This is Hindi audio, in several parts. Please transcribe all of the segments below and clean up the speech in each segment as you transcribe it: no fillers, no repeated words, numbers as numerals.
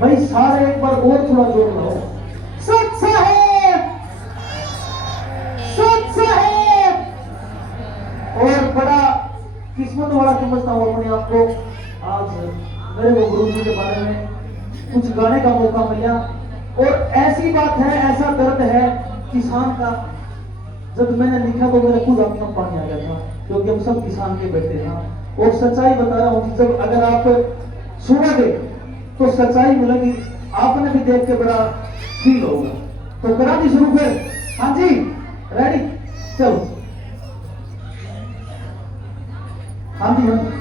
भाई सारे एक बार और थोड़ा जोर लगाओ। सच साहेब, सच साहेब। और बड़ा किस्मत वाला समझता हूँ अपने आप को, आज मेरे को गुरु जी के बारे में कुछ गाने का मौका मिला। और ऐसी बात है, ऐसा दर्द है किसान का, जब मैंने लिखा तो मेरे खुद आंखों में पानी आ गया था, क्योंकि हम सब किसान के बेटे हैं। और सच्चाई बता रहा हूँ कि जब अगर आप सुनोगे तो सच्चाई मिलेगी, आपने भी देख के बड़ा फील होगा। तो करा दी शुरू फिर? हाँ जी, रेडी, चलो। हाँ जी, हाँ जी।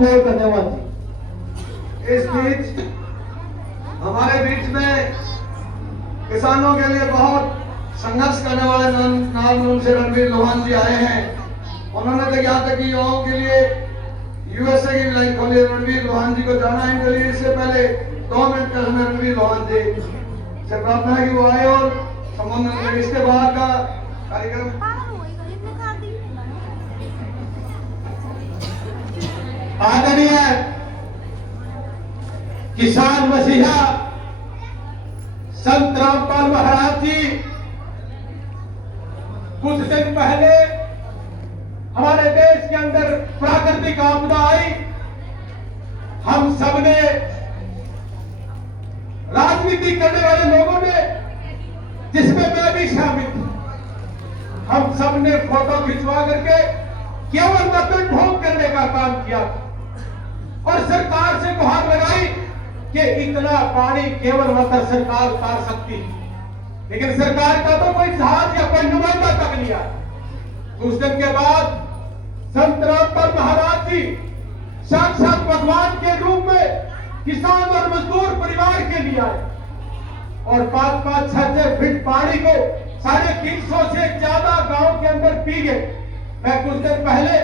बहुत धन्यवाद। इस बीच हमारे बीच में किसानों के लिए बहुत संघर्ष करने वाले नाम से रणवीर लोहान जी आए हैं। उन्होंने तो यहाँ तक युवाओं के लिए यूएसए की लाइन खोली। रणवीर लोहान जी को जाना है इनके लिए। इससे पहले 2 मिनट का समय रणवीर लोहान जी से प्रार्थना है कि वो आए और संबोधन करें। इसके बाद का कार्यक्रम आदरणीय किसान मसीहा संत रामपाल महाराज जी कुछ दिन पहले हमारे देश के अंदर प्राकृतिक आपदा आई। हम सबने, राजनीति करने वाले लोगों ने, जिसमें मैं भी शामिल था, हम सबने फोटो खिंचवा करके केवल मतन ढोंग करने का काम किया और सरकार से गुहार लगाई कि इतना पानी केवल मतलब सरकार उतार सकती है, लेकिन सरकार का तो कोई जहाज या कोई नुमाइंदा तक नहीं आया। कुछ दिन के बाद संत रामपाल महाराज जी साक्षात भगवान के रूप में किसान और मजदूर परिवार के लिए आए और 5-5-6 फीट पानी को 350 से ज्यादा गांव के अंदर पी गए। मैं कुछ दिन पहले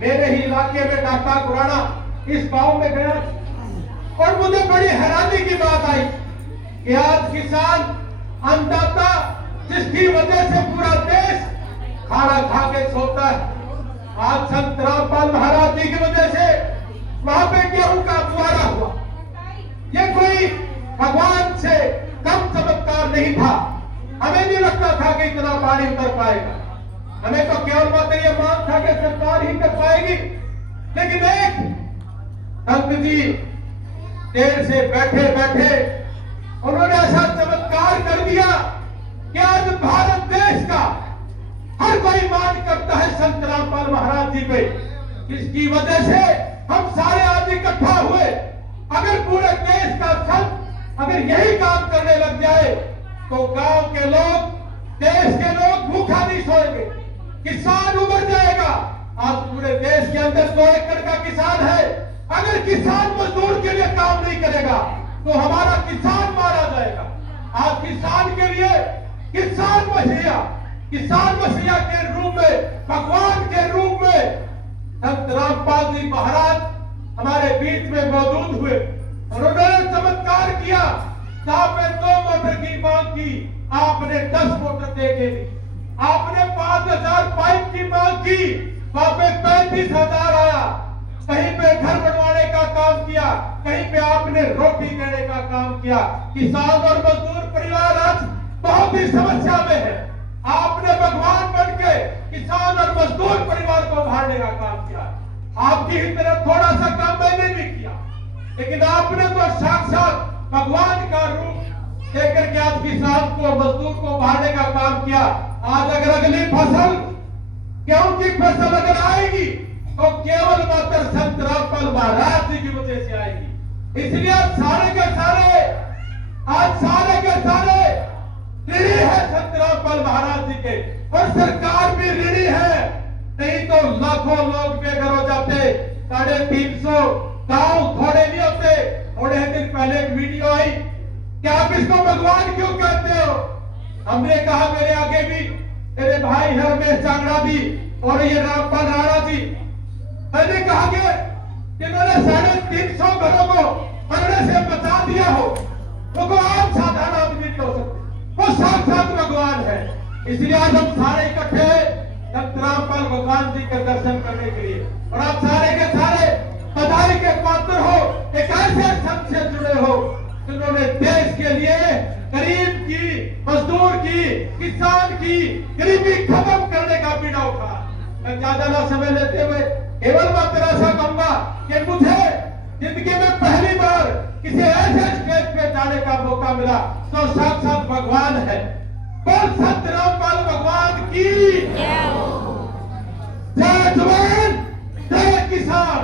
मेरे ही इलाके में डाटा गुराना इस गांव में गया और मुझे बड़ी हैरानी की बात आई कि आज किसान अन्नदाता, जिसकी वजह से पूरा देश खाना खा के सोता है, आज संत रामपाल महाराज जी की वजह से वहां पे गेहूं का फुहारा हुआ। ये कोई भगवान से कम चमत्कार नहीं था। हमें नहीं लगता था कि इतना पानी उतर पाएगा, हमें तो केवल मात्र ये मान था कि सरकार ही कर पाएगी। लेकिन एक संत जी देर से बैठे बैठे उन्होंने ऐसा चमत्कार कर दिया कि आज भारत देश का हर कोई मान करता है संत रामपाल महाराज जी पे। इसकी वजह से हम सारे आज इकट्ठा हुए। अगर पूरे देश का संत अगर यही काम करने लग जाए तो गांव के लोग, देश के लोग भूखा नहीं सोएंगे, किसान उभर जाएगा। आज पूरे देश के अंदर 2 एकड़ का किसान है, अगर किसान मजदूर के लिए काम नहीं करेगा तो हमारा किसान मारा जाएगा। आज किसान के लिए किसान मसीहा के रूप में, भगवान के रूप में संत रामपाल जी महाराज हमारे बीच में मौजूद हुए। उन्होंने चमत्कार किया। आपने 2 मोटर की मांग की, आपने 10 मोटर दे के दी। आपने 5,000 पाइप की मांग की, वहां पे 35,000 आया। कहीं पे घर बनवाने का काम किया, कहीं पे आपने रोटी देने का काम किया। किसान और मजदूर परिवार आज बहुत ही समस्या में है। आपने भगवान बन के किसान और मजदूर परिवार को उभारने का काम किया। आपकी ही तरह थोड़ा सा काम मैंने भी किया, लेकिन आपने तो साक्षात भगवान का रूप लेकर के आज किसान को, मजदूर को उभारने का काम किया। आज अगर अगली फसल, गेहूं की फसल अगर आएगी तो केवल मात्र संत रामपाल महाराज जी की वजह से आएगी। इसलिए आज सारे के सारे ऋणी है संत रामपाल महाराज जी के, और सरकार भी ऋणी है। नहीं तो लाखों लोग बेघर हो जाते। 350 गांव थोड़े नहीं होते। थोड़े दिन पहले एक वीडियो आई कि आप इसको भगवान क्यों कहते हो। हमने कहा, मेरे आगे भी मेरे भाई है रमेश चांगड़ा जी और ये रामपाल राणा जी, मैंने कहा कि इन्होंने 350 घरों को मरने से बचा दिया हो, तो आम साधारण आदमी नहीं हो सकते, वो साक्षात भगवान है। इसलिए आज हम सारे इकट्ठे संत रामपाल भगवान जी के दर्शन करने के लिए, और आप सारे के सारे बधाई के पात्र हो। एक ऐसे संत से जुड़े हो जिन्होंने देश के लिए गरीब की, मजदूर की, किसान की गरीबी खत्म करने का बीड़ा उठा। मैं ज्यादा ना समय लेते हुए केवल मात्र ऐसा कहूंगा कि मुझे जिंदगी में पहली बार किसी ऐसे स्टेज पे जाने का मौका मिला तो साक्षात भगवान है। बोल संत रामपाल भगवान की जय। जवान जय किसान।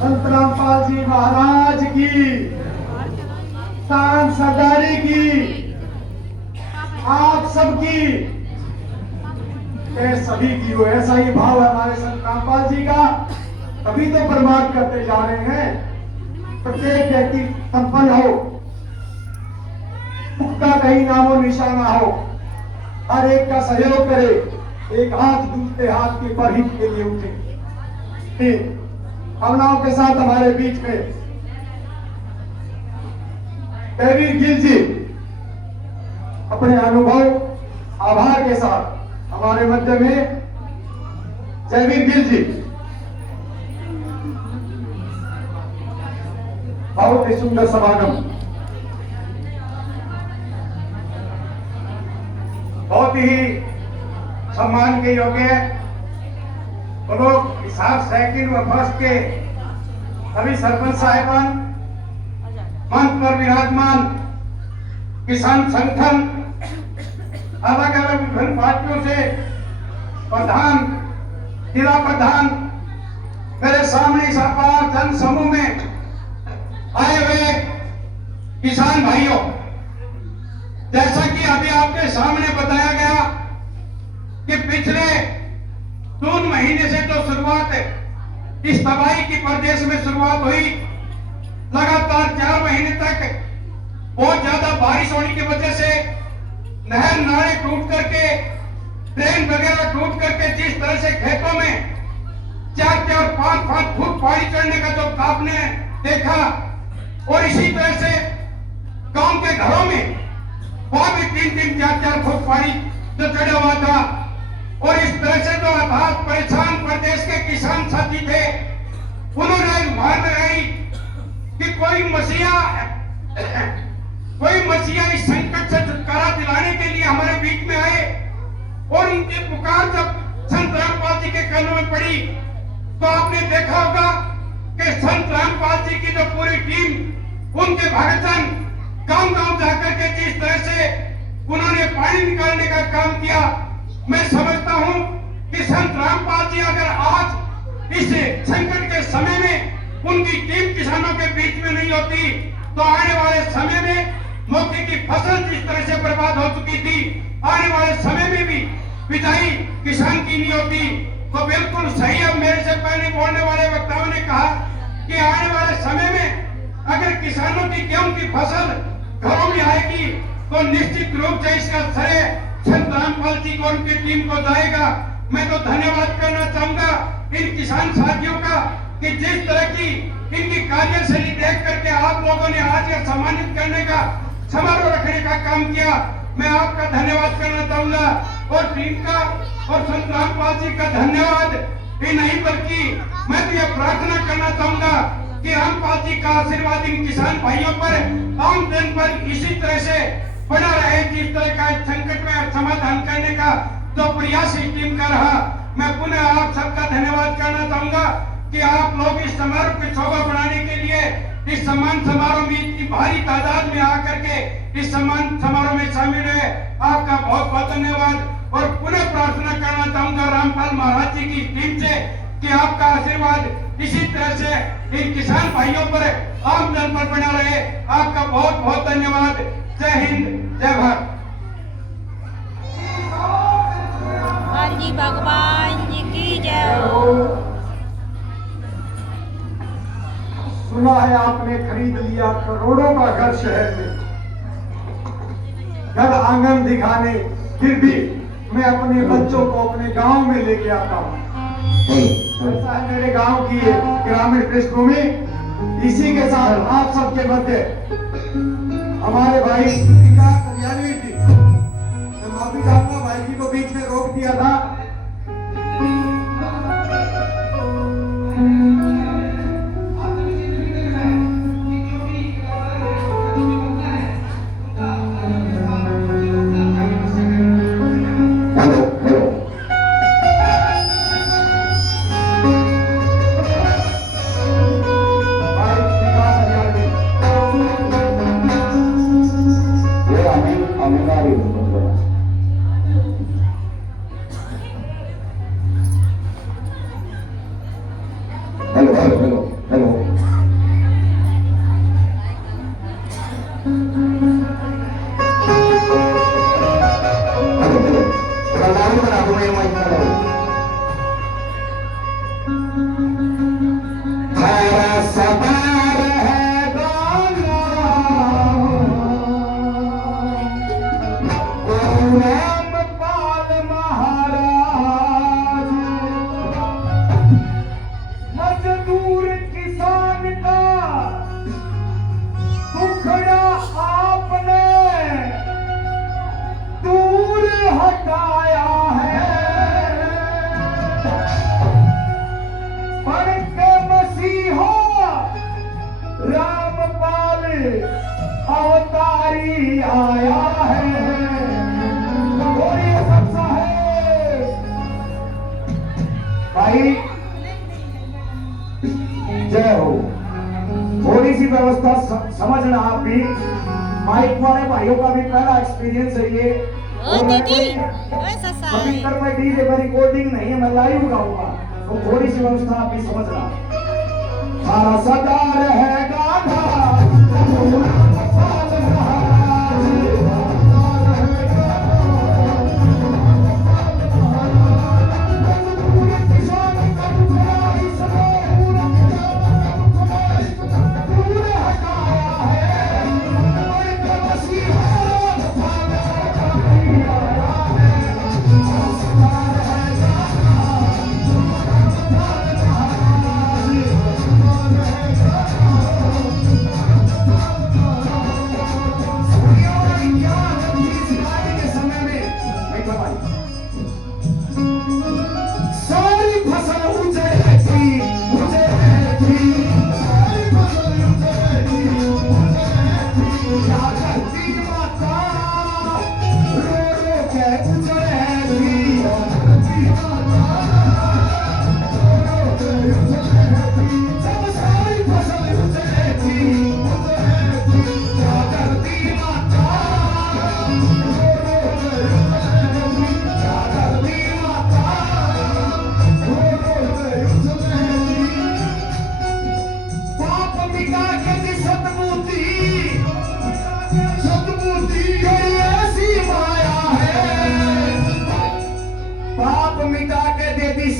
संत रामपाल जी महाराज की, शान सरदारी की, आप सबकी, सभी की हो। ऐसा ही भाव है हमारे संत रामपाल जी का, तभी तो प्रमाण करते जा रहे हैं। प्रत्येक व्यक्ति संपन्न हो, दुख का कहीं नामो निशाना हो, हर एक का सहयोग करे, एक हाथ दूसरे हाथ के परहित के लिए उठे। भावनाओं के साथ हमारे बीच में देवीर गिल जी अपने अनुभव आभार के साथ हमारे मध्य में। जयवीर गिल जी बहुत ही सुंदर समागम, बहुत ही सम्मान के योग्य है। वो लोग हिसाब सेकंड व फर्स्ट के सभी सरपंच साहिबान, मंच पर विराजमान किसान संगठन, अलग अलग विभिन्न पार्टियों से प्रधान, जिला प्रधान, मेरे सामने इस अपार जन समूह में आए हुए किसान भाइयों, जैसा कि अभी आपके सामने बताया गया कि पिछले जून महीने से जो शुरुआत है इस तबाही की प्रदेश में शुरुआत हुई, लगातार 4 महीने तक बहुत ज्यादा बारिश होने की वजह से नहर नाले टूट करके, ड्रेन वगैरह टूट करके जिस तरह से खेतों में 4-4, 5-5 फुट पानी चढ़ने का जो आपने देखा, और इसी तरह से गांव के घरों में वहां भी 3-3, 4-4 फुट पानी जो चढ़ा हुआ था। और इस तरह से जो अर्थात परेशान प्रदेश के किसान साथी थे, उन्होंने गुहार लगाई कि कोई मसीहा इस संकट से छुटकारा दिलाने के लिए हमारे बीच में आए। और इनकी पुकार जब संत रामपाल जी के कानों में पड़ी तो आपने देखा होगा कि संत रामपाल जी की जो पूरी टीम, उनके भक्तजन गांव-गांव जाकर के जिस तरह से उन्होंने पानी निकालने का काम किया, मैं समझता हूं कि संत रामपाल जी अगर आज इस संकट के समय में उनकी टीम किसानों के बीच में नहीं होती तो आने वाले समय में मौके की फसल जिस तरह से बर्बाद हो चुकी थी, आने वाले समय में भी बिजाई किसान की नहीं होती। तो बिल्कुल सही है, मेरे से पहले बोलने वाले वक्ताओं ने कहा कि आने वाले समय में अगर किसानों की गेहूं की फसल घरों में आएगी तो निश्चित रूप से इसका श्रेय संत रामपाल जी को, उनकी टीम को जाएगा। मैं तो धन्यवाद करना चाहूंगा इन किसान साथियों का कि जिस तरह की इनकी कार्यशैली देख करके आप लोगों ने आज यह सम्मानित करने का, समारोह रखने का काम किया। मैं आपका धन्यवाद करना चाहूंगा और टीम का और संत रामपाल जी का धन्यवाद ही नहीं, बल्कि मैं तो यह प्रार्थना करना चाहूंगा कि रामपाल जी का आशीर्वाद इन किसान भाइयों पर, आम जन पर इसी तरह से बना रहे, जिस तरह का संकट में समाधान करने का जो प्रयास इस टीम का रहा। मैं पुनः आप सबका धन्यवाद करना चाहूंगा कि आप लोग इस समारोह को शोभा बढ़ाने के लिए इस सम्मान समारोह में इतनी भारी तादाद में आकर के इस सम्मान समारोह में शामिल हुए। आपका बहुत बहुत धन्यवाद और पुनः प्रार्थना करना चाहूंगा रामपाल महाराज जी की टीम से कि आपका आशीर्वाद इसी तरह से इन किसान भाइयों पर, आम जन पर बना रहे। आपका बहुत बहुत धन्यवाद। जय हिंद, जय भारत। जी भगवान जी की जय हो। सुना है आपने खरीद लिया करोड़ों का घर शहर में, घर आंगन दिखाने, फिर भी मैं अपने बच्चों को अपने गांव में लेके आता हूँ। ऐसा है मेरे गांव की ग्रामीण पृष्ठभूमि। इसी के साथ आप सबके मध्य हमारे भाई कल्याणी जी, मैं माफी चाहता हूँ, भाई जी को बीच में रोक दिया था। कोई आया है, कोई सबसा है। भाई जय हो। थोड़ी सी व्यवस्था समझना आप भी। माइक वाले भाइयों का भी पहला एक्सपीरियंस है ये। ओ दीदी, ओ ससा अभी तक मैं डीजे पर रिकॉर्डिंग नहीं है, मैं लाइव गाऊंगा, तो थोड़ी सी व्यवस्था आप भी समझना। सारा सदा रहेगा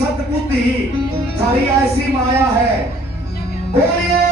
सतबुद्धि सारी ऐसी माया है। बोलिए